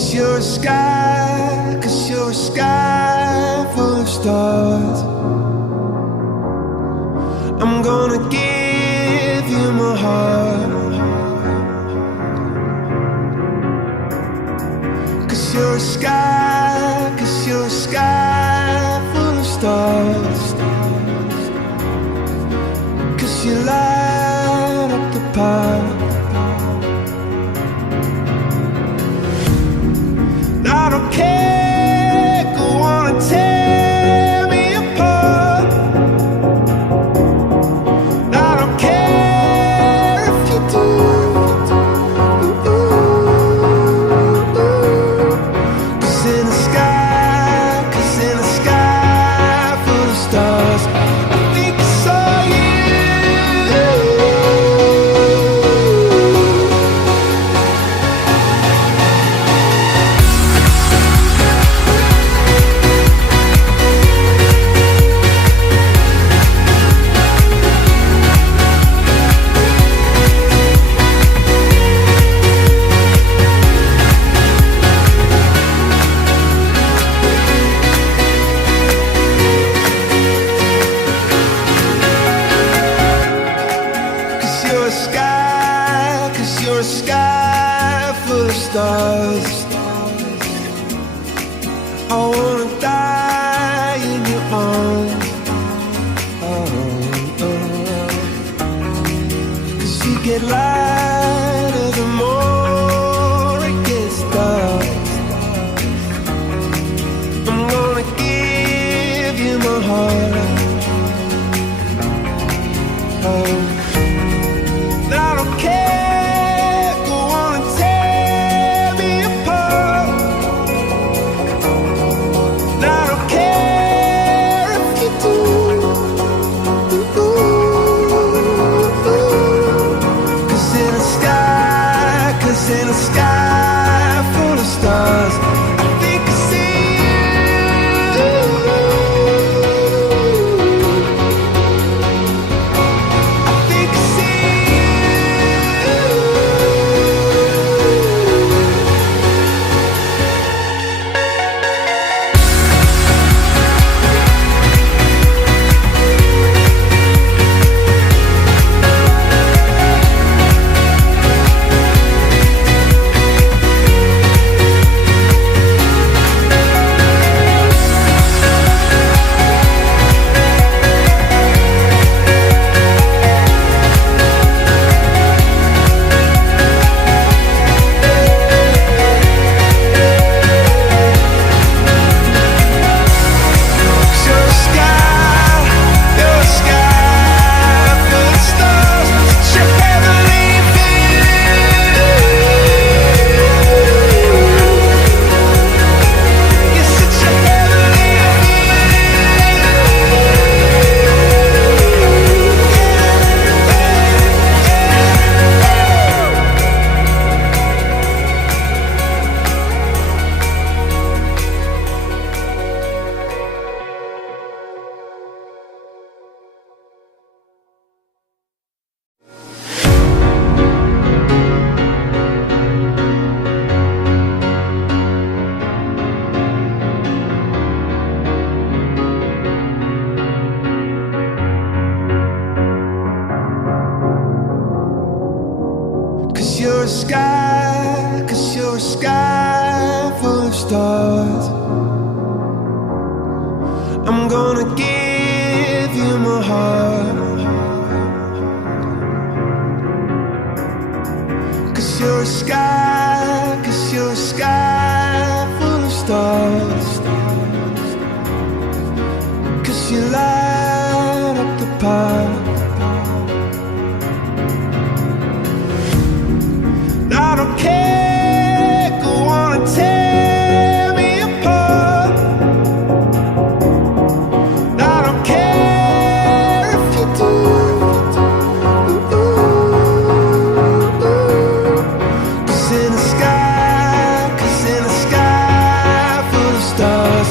'Cause you're a sky full of stars. I'm gonna give you my heart. 'Cause you're a sky full of stars. 'Cause you light up the path. I don't care, go on and tear me apart. I don't care if you do. Cause in the sky full of stars, I think I saw you. Cause you're a sky full of stars. I wanna die in your arms. Cause you get lighter the more it gets dark. I'm gonna give you my heart. I don't care, go on and tear me apart. I don't care if you do. Cause in the sky full of stars, I think I see you. I think I see Cause you're a sky full of stars. I'm gonna give you my heart. Cause you're a sky full of stars. Cause you light up the path. I don't care, go on and tear me apart. I don't care if you do. Cause in the sky full of stars,